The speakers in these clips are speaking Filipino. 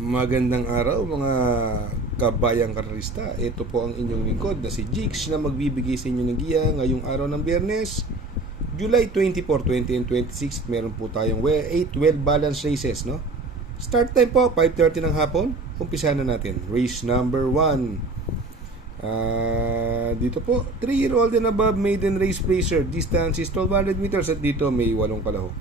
Magandang araw mga kabayang karalista. Ito po ang inyong lingkod na si Jix na magbibigay sa inyo ng giya ngayong araw ng Biyernes, July 24, 2026. Meron po tayong 8 well-balanced races, no? Start time po, 5:30 ng hapon. Umpisa na natin. Race number 1. Dito po, 3-year-old and above maiden race placer. Distance is 1,200 meters at dito may 8 kalahok.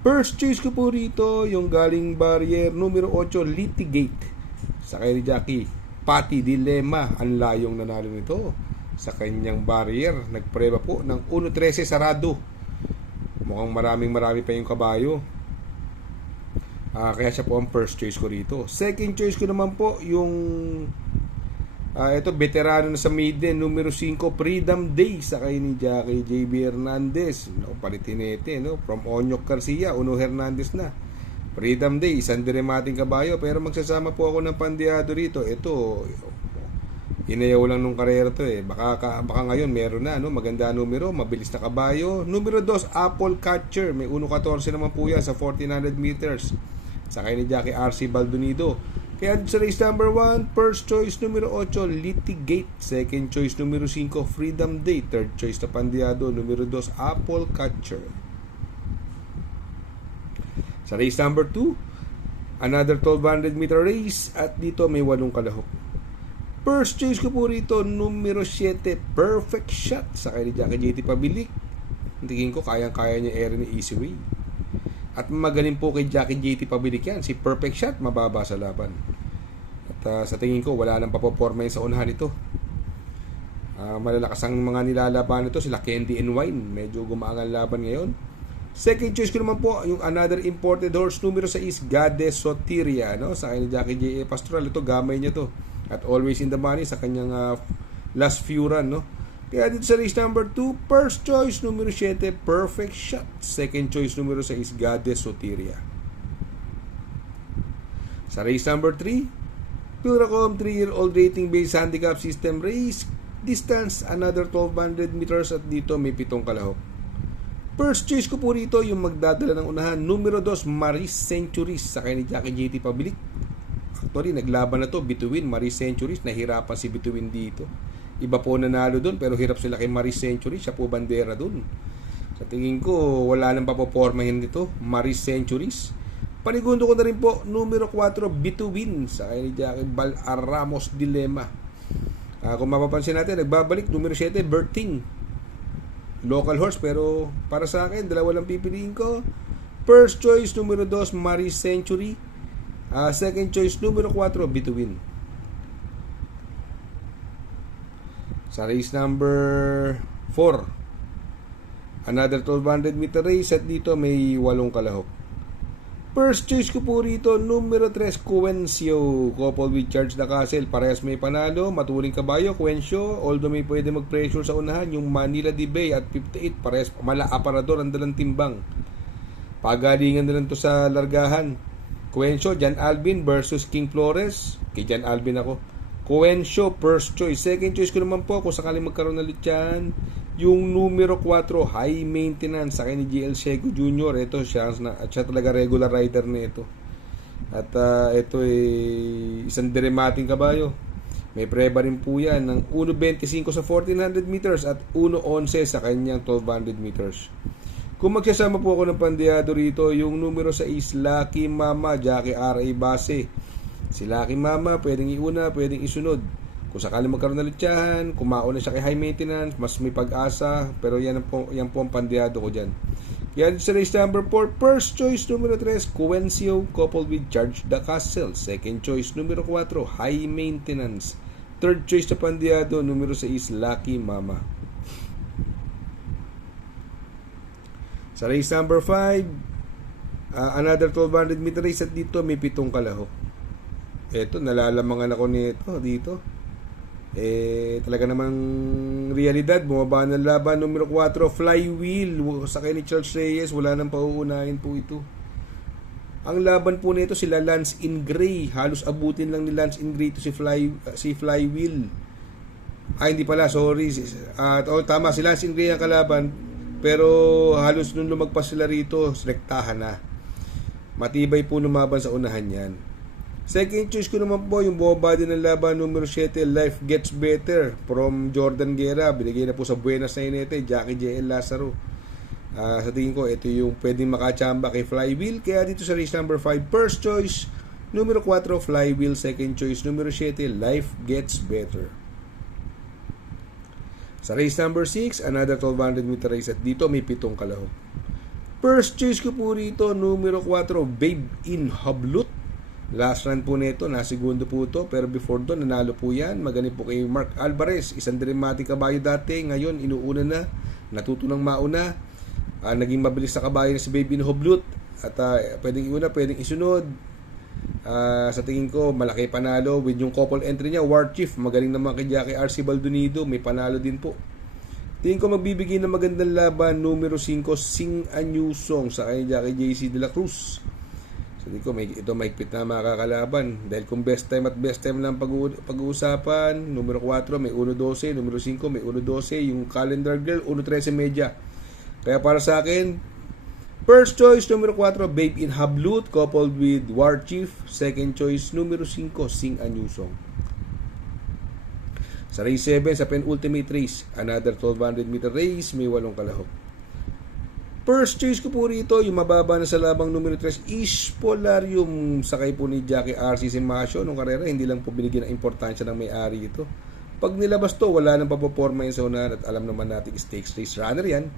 First choice ko po rito, yung galing barrier numero 8, Litigate. Sakay ni Jackie, Pati Dilemma, ang layong nanalo nito sa kanyang barrier. Nagpreba po ng 1.13 sarado. Mukhang marami pa yung kabayo. Kaya siya po ang first choice ko rito. Second choice ko naman po, yung ito, veterano na sa maiden, numero 5, Freedom Day, sakay ni Jackie JB Hernandez. No, palitinete, no? From Onyok Garcia, Uno Hernandez na. Freedom Day, isang diremating kabayo, pero magsasama po ako ng pandiado rito. Ito, inayaw lang nung karera to eh. Baka ngayon meron na, no? Maganda numero, mabilis na kabayo. Numero 2, Apple Catcher, may 1.14 naman po yan sa 1,400 meters. Sakay ni Jackie RC Baldonido. Kaya sa race number 1, first choice numero 8, Litigate. Second choice numero 5, Freedom Day. Third choice na pandiado, numero 2, Apple Catcher. Sa race number 2, another 1,200 meter race. At dito may 8 kalahok. First choice ko po rito, numero 7, Perfect Shot. Sakay ni Jackie JT Pabilik. Tingin ko kayang-kaya niya Erin Easyway. At magaling po kay Jackie JT Pabilik yan. Si Perfect Shot, mababa sa laban. At sa tingin ko, wala nang papoporma sa unahan ito. Malalakas ang mga nilalaban nito. Sila Candy and Wine. Medyo gumaangan laban ngayon. Second choice ko naman po, yung another imported horse, numero 6, Goddess Soteria. No? Sa kanya ni Jackie J.A. Pastoral. Ito, gamay niya to. At always in the money sa kanyang last few run. No? Kaya dito sa race number 2, first choice numero 7, Perfect Shot. Second choice numero 6, Goddess Soteria. Sa race number 3, Pilracom 3-year-old rating based handicap system race. Distance, another 1,200 meters at dito may 7 kalahok. First choice ko po rito yung magdadala ng unahan, numero 2, Maris Centuries. Sakay ni Jackie JT Pabilik. Actually, naglaban na to, Bituin, Maris Centuries. Nahirapan si Bituin dito. Iba po nanalo doon pero hirap sila kay Maris Centuries. Siya po bandera doon. Sa tingin ko, wala nang papopormahin dito. Maris Centuries. Panigundo ko na rin po, numero 4, Bituin. Sa kay ni Jackie Ramos Dilemma. Kung mapapansin natin, nagbabalik, numero 7, Berting. Local horse pero para sa akin, dalawa lang pipiliin ko. First choice, numero 2, Maris Century. Second choice, numero 4, Bituin. Sa race number 4, another 1,200 meter race at dito may 8 kalahok. First choice ko po rito, numero 3, Cuencio, coupled with Charge the Castle. Parehas may panalo, matuling kabayo, Cuencio. Although may pwede mag-pressure sa unahan, yung Manila de Bay at 58, parehas mala aparador ang dalang timbang. Pagalingan na lang to sa largahan. Cuencio, Jan Alvin versus King Flores. Kay Jan Alvin ako. Cuencio, first choice. Second choice ko naman po, kung sakaling magkaroon na lityan, yung numero 4, High Maintenance, sa kay ni GL Sego Jr. Ito siya talaga regular rider na ito. At ito ay isang diremating kabayo. May preba rin po yan ng 1.25 sa 1,400 meters at 1.11 sa kanyang 1,200 meters. Kung magsasama po ako ng pandiado rito, yung numero 6, Lucky Mama, Jackie R.A. Base. Si Lucky Mama, pwedeng iuna, pwedeng isunod. Kung sakaling magkaroon na litsahan, kumaon na siya kay High Maintenance, mas may pag-asa, pero yan po ang pandiado ko dyan. Yan sa race number 4, first choice numero 3, Cuencio, coupled with Charge the Castle. Second choice numero 4, High Maintenance. Third choice na pandiado, numero 6, Lucky Mama. Sa race number 5, another 1,200 meter race at dito may 7 kalahok. Eto, nalalamangan ako nito dito. Talaga namang realidad, bumaba ng laban. Numero 4, Flywheel, sa kay ni Charles Reyes, wala nang pauunahin po ito. Ang laban po nito sila Lance in Gray, halos abutin lang ni Lance in Gray to si Flywheel. Hindi pala, sorry. Tama, si Lance in Gray ang kalaban, pero halos nung lumagpas sila rito, rektahan na. Matibay po lumaban sa unahan yan. Second choice ko naman po yung bomba din ng laban numero 7, Life Gets Better from Jordan Guerra. Binigay na po sa Buenas na Inete, Jackie J.L. Lazaro. Sa tingin ko, ito yung pwedeng makachamba kay Flywheel. Kaya dito sa race number 5, first choice, numero 4, Flywheel. Second choice, numero 7, Life Gets Better. Sa race number 6, another 1200 meter race. At dito may 7 kalahok. First choice ko po rito, numero 4, Babe in Hablut. Last run po nito, nasigundo po ito. Pero before doon, nanalo po yan. Magaling po kay Mark Alvarez. Isang dramatic kabayo dati. Ngayon, inuuna na. Natuto ng mauna. Naging mabilis na kabayo na si Babe in Hablut. At pwedeng iuna, pwedeng isunod. Sa tingin ko, malaki panalo. With yung couple entry niya, War Chief. Magaling naman kay Jackie R.C. Baldonido. May panalo din po. Tingin ko magbibigay ng magandang laban. Numero 5, Sing a New Song. Sa kanya Jackie J.C. de la Cruz. Sabi ko, ito mahigpit na makakalaban. Dahil kung best time lang pag-uusapan, numero 4 may 1.12, numero 5 may 1.12, yung calendar girl 1.13 Kaya para sa akin, first choice numero 4, Babe in Hablut coupled with War Chief. Second choice numero 5, Sing a New Song. Sa race 7, sa penultimate race, another 1200 meter race, may 8 kalahok. First choice ko po rito, yung mababa na sa labang numero 3, is Polarium. Sakay po ni Jackie R.C. Simasio nung karera, hindi lang po binigyan ng importansya ng may-ari ito. Pag nilabas to, wala nang papaporma yun sa unahan at alam naman natin stakes race runner yan.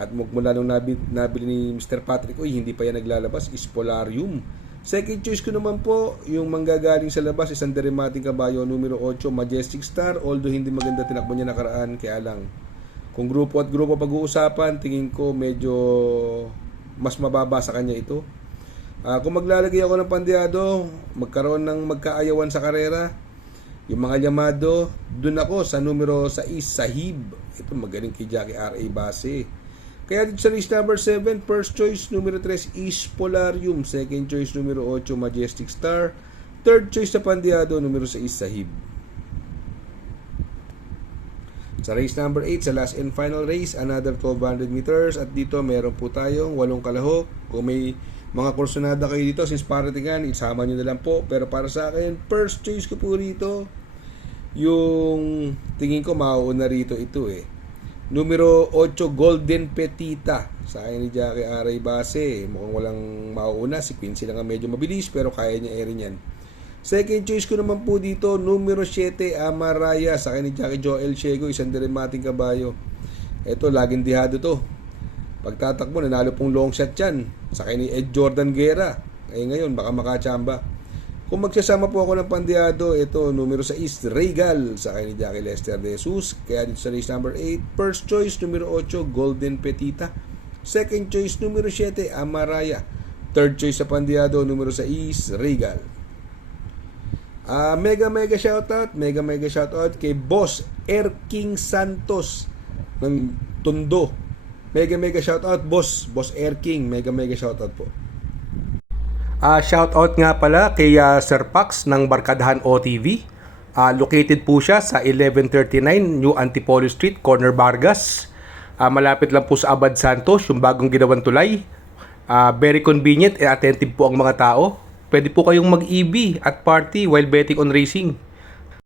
At mula nung nabili ni Mr. Patrick, hindi pa yan naglalabas, is Polarium. Second choice ko naman po, yung manggagaling sa labas, isang dramatic kabayo, numero 8, Majestic Star. Although hindi maganda tinakbo niya nakaraan, kaya lang kung grupo at grupo pag-uusapan, tingin ko medyo mas mababa sa kanya ito. Kung maglalagay ako ng pandiado, magkaroon ng magkaayawan sa karera, yung mga llamado, dun ako sa numero 6, Sahib. Ito magaling kay Jackie R.A. Base. Kaya dito sa race number 7, first choice numero 3 is Polarium. Second choice numero 8, Majestic Star. Third choice sa pandiado, numero 6, Sahib. Sa race number 8, sa last and final race, another 1200 meters. At dito meron po tayong 8 kalahok. Kung may mga kursonada kayo dito, since paratingan, isama nyo na lang po. Pero para sa akin, first choice ko po rito, yung tingin ko mauuna rito ito Numero 8, Golden Petita. Sa akin ni Jackie R.A. Base, mukhang walang mauuna. Si Quincy lang ang medyo mabilis, pero kaya niya rin yan. Second choice ko naman po dito, numero 7, Amaraya. Sa akin ni Jackie Joel Ciego, isang dramatic kabayo. Ito, laging dihado to. Pagtatakbo, nanalo pong long shot yan. Sa akin ni Ed Jordan Guerra. Ngayon, baka makachamba. Kung magsasama po ako ng pandiado, ito, numero 6, Regal. Sa akin ni Jackie Lester De Jesus. Kaya dito sa race number 8, first choice, numero 8, Golden Petita. Second choice, numero 7, Amaraya. Third choice sa pandiado, numero 6, Regal. Mega shoutout kay Boss Erking Santos ng Tondo. Mega shoutout Boss Erking, mega shoutout po. Shoutout nga pala kay Sir Pax ng Barkadahan OTV. Located po siya sa 1139 New Antipolo Street, Corner Vargas. Malapit lang po sa Abad Santos, yung bagong ginawang tulay. Very convenient and attentive po ang mga tao. Pwede po kayong mag-EB at party while betting on racing.